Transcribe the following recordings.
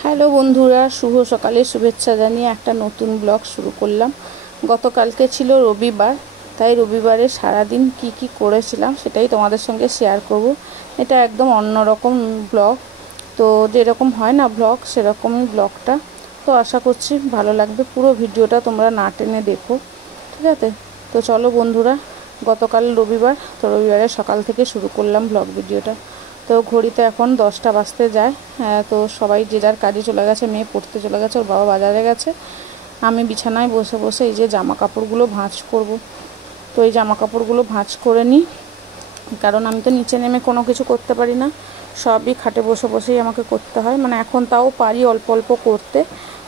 Hello বন্ধুরা, শুভ সকালের শুভেচ্ছা জানিয়ে একটা নতুন ব্লগ শুরু করলাম। গতকালকে ছিল রবিবার, তাই রবিবারে সারাদিন কি করেছিলাম সেটাই তোমাদের সঙ্গে শেয়ার করব। এটা একদম অন্যরকম ব্লগ, তো যেরকম হয় না ব্লগ সেরকমই ব্লগটা। তো আশা করছি ভালো লাগবে, পুরো ভিডিওটা তোমরা না টেনে দেখো, ঠিক আছে? তো চলো বন্ধুরা, গতকাল রবিবার, তো রবিবারের সকাল থেকে শুরু করলাম ব্লগ ভিডিওটা। তো ঘড়িতে এখন 10টা বাজতে যায়। তো সবাই যে যার কাজে চলে গেছে, মেয়ে পড়তে চলে গেছে, ওর বাবা বাজারে গেছে। আমি বিছানায় বসে বসে এই যে জামা কাপড়গুলো ভাঁজ করব। তো এই জামা কাপড়গুলো ভাঁজ করে নিই, কারণ আমি তো নিচে নেমে কোনো কিছু করতে পারি না, সবই খাটে বসে বসেই আমাকে করতে হয়। মানে এখন তাও পারি অল্প অল্প করতে,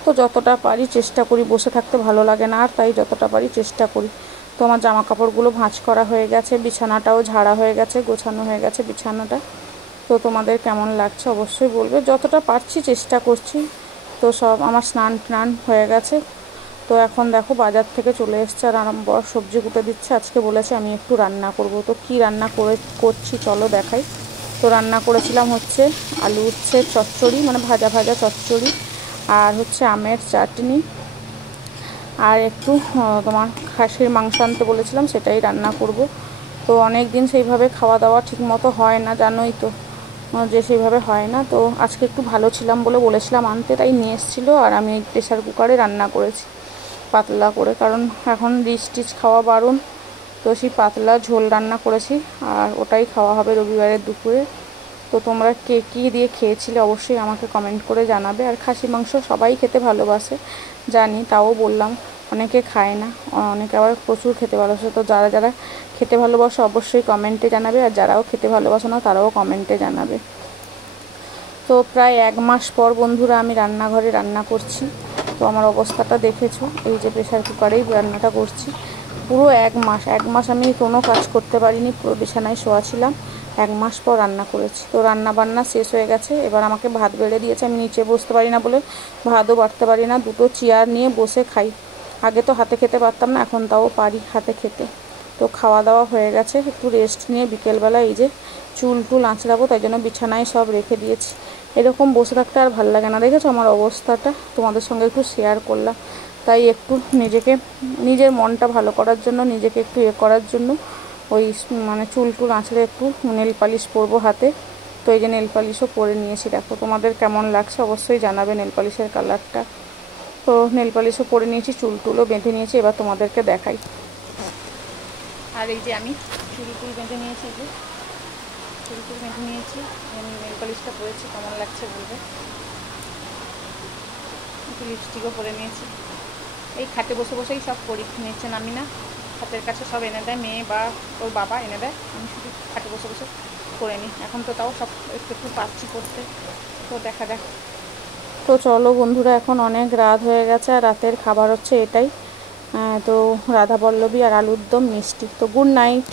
তো যতটা পারি চেষ্টা করি, বসে থাকতে ভালো লাগে না আর, তাই যতটা পারি চেষ্টা করি। তো আমার জামা কাপড়গুলো ভাঁজ করা হয়ে গেছে, বিছানাটাও ঝাড়া হয়ে গেছে, গোছানো হয়ে গেছে বিছানাটা। তো তোমাদের কেমন লাগছে অবশ্যই বলবে, যতটা পারছি চেষ্টা করছি। তো সব আমার স্নান হয়ে গেছে। তো এখন দেখো বাজার থেকে চলে এসছে আর বর সবজি কুটে দিচ্ছে। আজকে বলেছে আমি একটু রান্না করব, তো কি রান্না করছি চলো দেখাই। তো রান্না করেছিলাম হচ্ছে আলু উচ্ছে চচ্চড়ি, মানে ভাজা ভাজা চচ্চড়ি, আর হচ্ছে আমের চাটনি, আর একটু তোমার খাসির মাংস আনতে বলেছিলাম, সেটাই রান্না করব। তো অনেক দিন সেইভাবে খাওয়া দাওয়া ঠিক মতো হয় না, জানোই তো যে সেইভাবে হয় না। তো আজকে একটু ভালো ছিলাম বলে বলেছিলাম আনতে, তাই নিয়ে এসেছিলো। আর আমি প্রেসার কুকারে রান্না করেছি পাতলা করে, কারণ এখন রিচ খাওয়া বারণ। তো সেই পাতলা ঝোল রান্না করেছি, আর ওটাই খাওয়া হবে রবিবারের দুপুরে। তো তোমরা কে কী দিয়ে খেয়েছিলে অবশ্যই আমাকে কমেন্ট করে জানাবে। আর খাসি মাংস সবাই খেতে ভালোবাসে জানি, তাও বললাম, অনেকে খায় না, অনেকে আবার প্রচুর খেতে ভালোবাসে। তো যারা যারা খেতে ভালোবাসে অবশ্যই কমেন্টে জানাবে, আর যারাও খেতে ভালোবাসে না তারাও কমেন্টে জানাবে। তো প্রায় 1 মাস পর বন্ধুরা আমি রান্নাঘরে রান্না করছি। তো আমার অবস্থাটা দেখেছো, এই যে প্রেসার কুকারেই রান্নাটা করছি। পুরো 1 মাস আমি কোনো কাজ করতে পারিনি, পুরো বিছানায় শোয়া ছিলাম। 1 মাস পর রান্না করেছি। তো রান্না বান্না শেষ হয়ে গেছে, এবার আমাকে ভাত বেড়ে দিয়েছে। আমি নিচে বসতে পারি না বলে ভাতও বাড়তে পারি না, দুটো চেয়ার নিয়ে বসে খাই। আগে তো হাতে খেতে পারতাম না, এখন তাও পারি হাতে খেতে। তো খাওয়া দাওয়া হয়ে গেছে, একটু রেস্ট নিয়ে বিকেলবেলা এই যে চুল আঁচড়াবো, তাই জন্য বিছানায় সব রেখে দিয়েছি। এরকম বসে থাকতে আর ভালো লাগে না, দেখেছো আমার অবস্থাটা, তোমাদের সঙ্গে একটু শেয়ার করলাম। তাই একটু নিজের মনটা ভালো করার জন্য, নিজেকে একটু করার জন্য ওই মানে চুল আঁচড়ে একটু নেল পালিশ পরবো হাতে। তো এই যে নেল পালিশও পরে নিয়েছি, দেখো তোমাদের কেমন লাগছে অবশ্যই জানাবে নেল পালিশের কালারটা। তো নেল পালিশও পরে নিয়েছি, চুলও বেঁধে নিয়েছি, এবার তোমাদেরকে দেখাই। আর এই যে আমি চুল বেঁধে নিয়েছি, যে চুল বেঁধে নিয়েছি, আমি নেল পালিশটা পরেছি, কেমন লাগছে বলবে। একটু লিপস্টিকও পরে নিয়েছি। এই খাটে বসে বসেই সব করি, নিচ্ছেন আমি না, হাতের কাছে সব এনে দেয় মেয়ে বা ওর বাবা এনে দেয়, আমি শুধু খাটে বসে বসে করে নিই। এখন তো তাও সব একটু পাচ্ছি করতে, তো দেখা যাক। তো চলো বন্ধুরা, এখন অনেক রাত হয়ে গেছে, আর রাতের খাবার হচ্ছে এটাই, তো রাধা পল্লবী আর আলুর দম মিষ্টি। তো গুড নাইট।